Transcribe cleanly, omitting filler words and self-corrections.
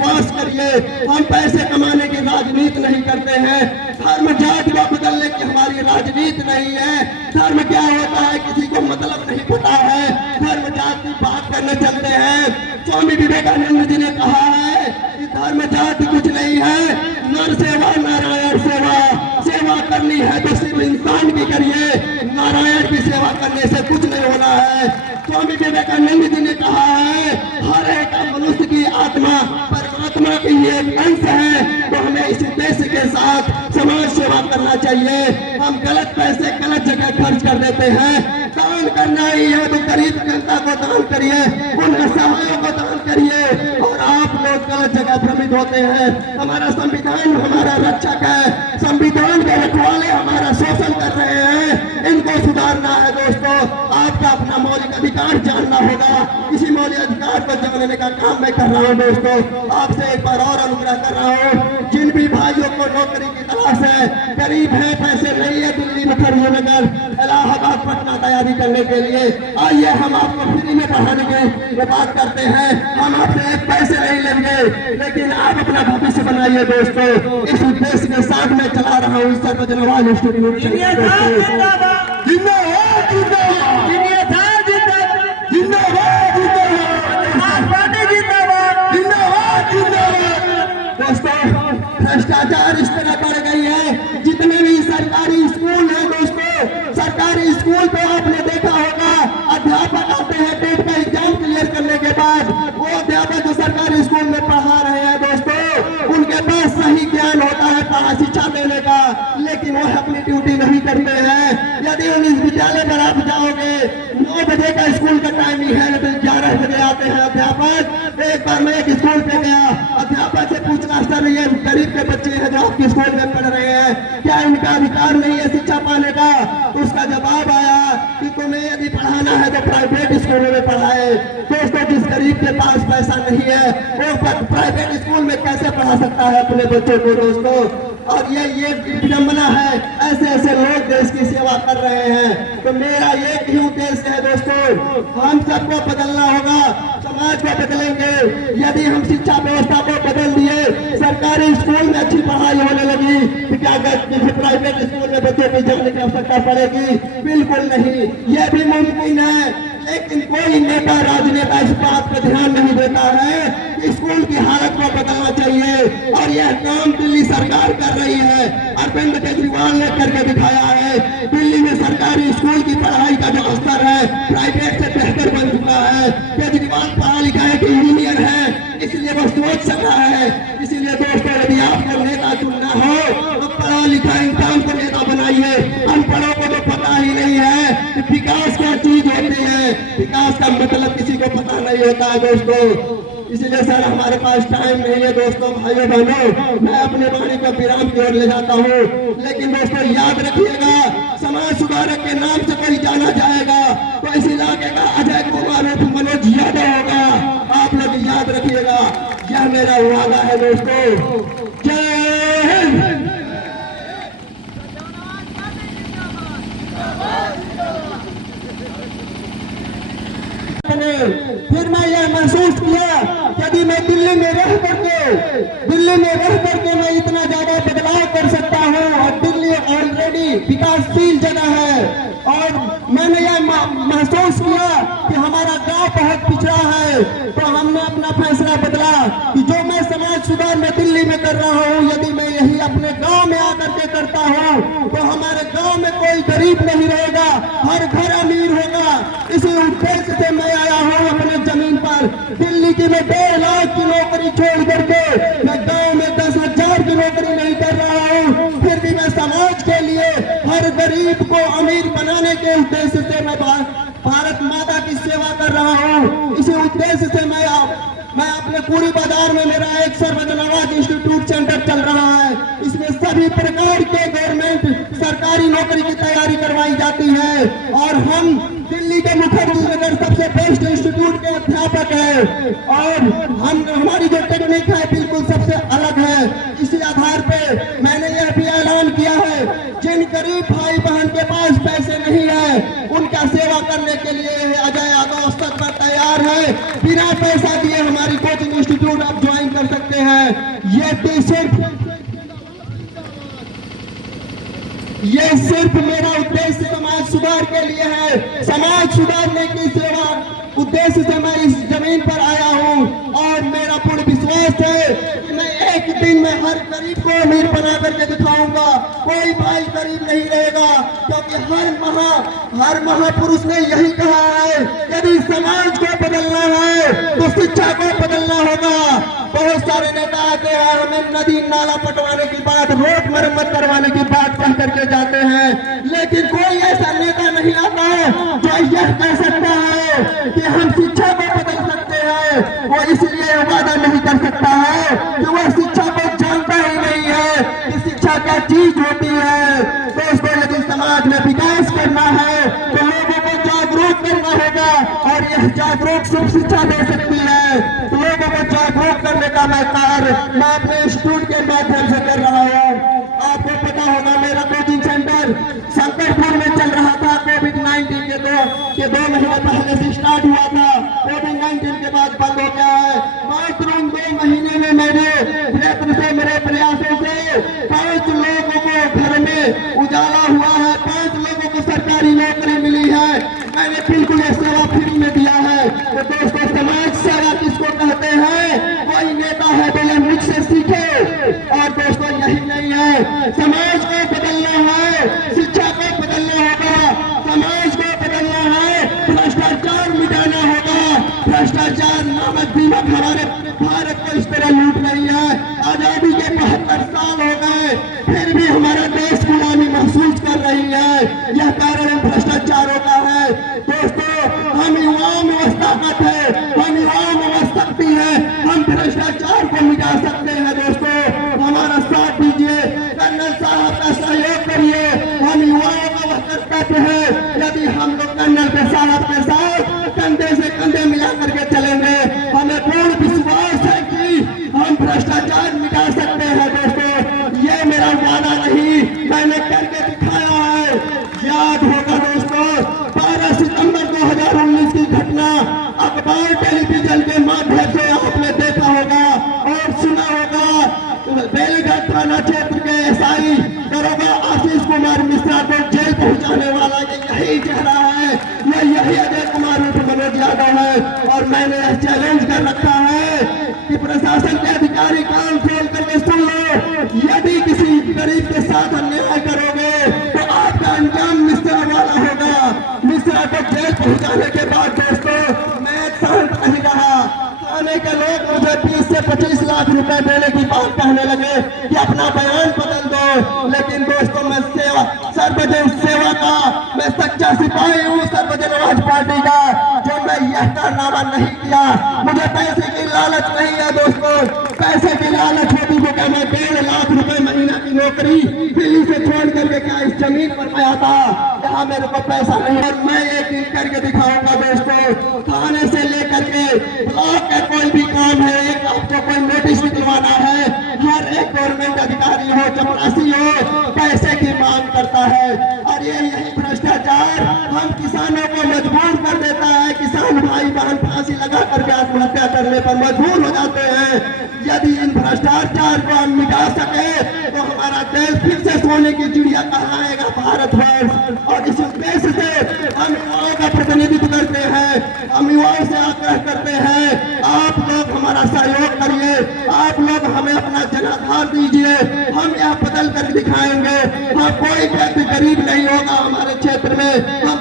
विश्वास करिए, हम पैसे कमाने की राजनीति नहीं करते हैं। धर्म जाति को बदलने की हमारी राजनीति नहीं है। धर्म क्या होता है किसी को मतलब नहीं पता है। धर्म जाति बात करने चलते हैं। स्वामी विवेकानंद जी ने कहा है कि धर्म जाति कुछ नहीं है, नर सेवा नारायण सेवा। सेवा करनी है तो सिर्फ इंसान की करिए, नारायण की सेवा करने से कुछ नहीं होना है। स्वामी विवेकानंद जी ने कहा है हर एक मनुष्य की आत्मा परमात्मा की एक अंश है, तो हमें इस उद्देश्य के साथ समाज सेवा करना चाहिए। हम गलत पैसे गलत जगह खर्च कर देते हैं। दान करना ही है तो गरीब जनता को दान करिए, उन असहायों को दान करिए, और आप लोग गलत जगह भ्रमित होते हैं। हमारा संविधान हमारा रक्षक है, संविधान के रखवाले हमारा शोषण कर रहे हैं, इनको सुधारना है। दोस्तों, आपका अपना मौलिक अधिकार जानना होगा। इसी मौलिक अधिकार को जानने का काम मैं कर रहा हूँ। दोस्तों, आपसे एक बार और अनुग्रह कर रहा हूँ, जिन भी भाइयों को नौकरी की तलाश है, गरीब है, पैसे नहीं है, दिल्ली मुखर्जी नगर इलाहाबाद पटना तैयारी करने के लिए, आइए हम आपको फ्री में पढ़ाने की बात करते हैं। हम आपसे एक पैसे नहीं लेंगे, लेकिन आप अपना भविष्य बनाइए। दोस्तों, इस उद्देश्य के साथ मैं चला रहा हूँ सर्वजनवाद इंस्टीट्यूट। भ्रष्टाचार इस तरह बढ़ गई है, जितने भी सरकारी स्कूल हैं दोस्तों, सरकारी स्कूल पे आपने देखा होगा अध्यापक आते हैं टेट का एग्जाम क्लियर करने के बाद, वो अध्यापक जो सरकारी स्कूल में पढ़ा रहे हैं दोस्तों, उनके पास सही ज्ञान होता है पढ़ा शिक्षा देने का, लेकिन वो अपनी ड्यूटी नहीं करते हैं। यदि उन इस विद्यालय पर आप जाओगे, 9 बजे का स्कूल का टाइमिंग है, तो 11 बजे आते हैं अध्यापक। एक बार मैं एक स्कूल पे गया, अध्यापक से पूछना सर ये गरीब के बच्चे हैं जो आपके स्कूल में पढ़ रहे हैं, क्या इनका अधिकार नहीं है शिक्षा पाने का? उसका जवाब आया कि तुम्हें यदि पढ़ाना है तो प्राइवेट स्कूलों में पढ़ाए। दोस्तों, जिस गरीब के पास पैसा नहीं है वो प्राइवेट स्कूल में कैसे पढ़ा सकता है अपने बच्चों को? दोस्तों, और ये विडंबना है, ऐसे ऐसे लोग देश की सेवा कर रहे हैं। तो मेरा एक ही उद्देश्य है दोस्तों, हम सबको बदलना होगा, समाज को बदलेंगे। यदि हम शिक्षा व्यवस्था को बदल दिए, सरकारी स्कूल में अच्छी पढ़ाई होने लगी, तो क्या प्राइवेट स्कूल में बच्चों की जाने की आवश्यकता पड़ेगी? बिल्कुल नहीं, यह भी मुमकिन है। लेकिन कोई नेता राजनेता इस बात पर ध्यान नहीं देता है कि स्कूल की हालत को बदलना चाहिए, और यह काम दिल्ली सरकार कर रही है। अरविंद केजरीवाल ने करके दिखाया है। दिल्ली में सरकारी स्कूल की पढ़ाई का जो स्तर है प्राइवेट से बेहतर बन चुका है। केजरीवाल पढ़ा लिखा है, इंजीनियर है, इसलिए वो सोच सका है। इसीलिए दोस्तों, यदि आपको नेता चुनना हो तो पढ़ा लिखा इंसान को नेता बनाइए। अनपढ़ों को तो पता ही नहीं है कि विकास क्या चीज होती है, विकास का मतलब किसी को पता नहीं होता है। दोस्तों, इसीलिए सर हमारे पास टाइम नहीं है। दोस्तों, भाइयों बहनों, मैं अपने वाणी को विराम की ओर ले जाता हूँ, लेकिन दोस्तों याद रखिएगा, समाज सुधारक के नाम से कोई जाना जाएगा तो इस इलाके का अजय कुमार उर्फ मनोज यादव होगा। आप लोग याद रखिएगा, यह मेरा वादा है। दोस्तों, जय हिंद। फिर मैं यह महसूस किया यदि मैं दिल्ली में रह करके मैं इतना ज्यादा बदलाव कर सकता हूँ, और दिल्ली ऑलरेडी विकासशील जगह है। और मैंने यह महसूस किया कि हमारा गांव बहुत पिछड़ा है, तो हमने अपना फैसला बदला कि जो मैं समाज सुधार में दिल्ली में कर रहा हूँ, यदि मैं यही अपने गांव में आकर के करता हूँ तो हमारे गांव में कोई गरीब नहीं रहेगा, हर घर अमीर होगा। इसी उद्देश्य से मैं आया हूँ अपने जमीन पर। दिल्ली की मैं 1.5 लाख की नौकरी छोड़ करके मैं गांव में 10,000 की नौकरी नहीं कर रहा हूँ, फिर भी मैं समाज के लिए हर गरीब को अमीर बनाने के उद्देश्य से मैं भारत माता की सेवा कर रहा हूँ। इसी उद्देश्य से मैं अपने पूरी बाजार में मेरा एक सर्वजनवाद इंस्टीट्यूट सेंटर चल रहा है। इसमें सभी प्रकार के गवर्नमेंट सरकारी नौकरी की तैयारी करवाई जाती है, और हम दिल्ली के मुखर्जी नगर सबसे बेस्ट इंस्टीट्यूट के अध्यापक है, और हमारी जो टेक्निक है बिल्कुल सबसे अलग है। इसी आधार पे मैंने यह भी ऐलान किया है, जिन गरीब भाई बहन के पास पैसे नहीं है उनका सेवा करने के लिए अजय यादव स्तर पर तैयार है। बिना पैसा दिए हमारी कोचिंग इंस्टीट्यूट आप ज्वाइन कर सकते हैं। सकते हैं। ये सिर्फ मेरा उद्देश्य समाज सुधार के लिए है। समाज सुधारने की सेवा उद्देश्य से मैं इस जमीन पर आया हूँ और मेरा पूर्ण विश्वास है कि मैं एक दिन में हर गरीब को अमीर बना करके दिखाऊंगा। कोई भाई गरीब नहीं रहेगा, क्योंकि हर महापुरुष ने यही कहा है, यदि समाज को बदलना है तो शिक्षा को बदलना होगा। बहुत सारे नेता आते हैं, हमें नदी नाला पटवाने की बात, रोड मरम्मत करवाने की बात कह करके जाते हैं, लेकिन कोई ऐसा नेता नहीं आता जो यह कह सकता है कि हम शिक्षा को बदल सकते हैं। वो इसलिए वादा नहीं कर सकता है कि वह शिक्षा को जानता ही नहीं है कि शिक्षा क्या चीज होती है। दोस्तों, यदि समाज में विकास करना है तो लोगों को जागरूक करना होगा, और यह जागरूक शुभ शिक्षा दे सकती है। तो लोगों को जागरूक करने का मैं कार्य मैं अपने इंस्टीट्यूट के माध्यम से कर रहा हूँ। आपको पता होगा, मेरा कोचिंग सेंटर शंकरपुर में चल रहा था। कोविड-19 के दो महीने पहले से स्टार्ट हुआ था। कोविड-19 के बाद बंद हो गया है। मात्र उन 2 महीने में मेरे प्रयत्न से, मेरे प्रयासों से 5 लोगों को घर में उजाला हुआ है, 5 लोगों को सरकारी नौकरी मिली है। मैंने बिल्कुल ये सेवा फ्री में दिया है। तो दोस्तों, समाज सेवा किसको कहते हैं? कोई नेता है बोले मुझसे सीखे। और दोस्तों, यही नहीं है, समाज को बदलना है, शिक्षा को बदलना होगा, समाज को बदलना है, भ्रष्टाचार मिटाना होगा। भ्रष्टाचार नामक दीमक हमारे भारत को इस तरह लूट रही है। आजादी के 72 साल हो गए, फिर भी हमारा देश गुलामी महसूस कर रही है। यह कारण भ्रष्टाचारों का है। दोस्तों, हम युवाओं में ताकत है, हम युवाओं में शक्ति है, हम भ्रष्टाचार को मिटा सकते हैं। दोस्तों, हमारा साथ दीजिए, कर्नल साहब का सहयोग करिए। हम युवाओं का वह कर्तव्य है, यदि हम लोग कर्नल के साहब के साथ कंधे से कंधे मिला करके चलेंगे, हमें पूर्ण विश्वास है कि हम भ्रष्टाचार मिटा सकते हैं। दोस्तों, ये मेरा वादा नहीं, मैंने करके दिखाया है। याद होगा दोस्तों, 12 सितंबर 2019 की घटना अखबार टेलीविजन के माध्यम से आपने देखा होगा और सुना होगा। बेलघाट थाना क्षेत्र के एसआई दरोगा आशीष कुमार मिश्रा को जेल पहुंचाने वाला यही चेहरा है, यही अजय कुमार उर्फ मनोज यादव है। और मैंने यह चैलेंज कर रखा है कि प्रशासन के अधिकारी कान खोल करके सुन लो, यदि किसी गरीब के साथ अन्याय करोगे तो आपका अंजाम मिश्रा वाला होगा। मिश्रा को जेल पहुंचाने के बाद दोस्तों, मैं शांत नहीं रहा। थाने के लोग मुझे 20 से 25 लाख रुपए देने की बात कहने लगे कि अपना बयान बदल दो। लेकिन दोस्तों, मैं सर्वजन सेवा का मैं सच्चा सिपाही हूँ, सर्वजन आवाज पार्टी का, जो मैं यह कारनामा नहीं किया। मुझे पैसे की लालच नहीं है दोस्तों। पैसे की लालच होती तो क्या मैं 1.5 लाख रुपए महीना की नौकरी दिल्ली से छोड़ करके क्या इस जमीन पर मैं आता? यहाँ मेरे को पैसा नहीं है। मैं एक दिन करके दिखाऊंगा दोस्तों। थाने से लेकर के ब्लॉक का कोई भी काम है, एक आपको कोई नोटिस निकलवाना है, हर एक गवर्नमेंट अधिकारी हो, चपरासी हो, पैसे की मांग करता है। और यही भ्रष्टाचार हम किसानों को मजबूर कर देता है। किसान भाई बहन फांसी लगा करके आत्महत्या करने पर मजबूर हो जाते हैं। यदि इन भ्रष्टाचार को हम मिटा सके तो हमारा देश फिर से सोने की चिड़िया कहलाएगा, भारतवर्ष। और इस उद्देश्य से हम युवाओं का प्रतिनिधित्व करते हैं, हम युवाओं से आग्रह करते हैं, आप लोग हमारा सहयोग करिए, आप लोग हमें अपना जनाधार दीजिए, हम यहाँ बदल कर दिखाएंगे। हाँ, कोई व्यक्ति गरीब नहीं होगा हमारे क्षेत्र में। हम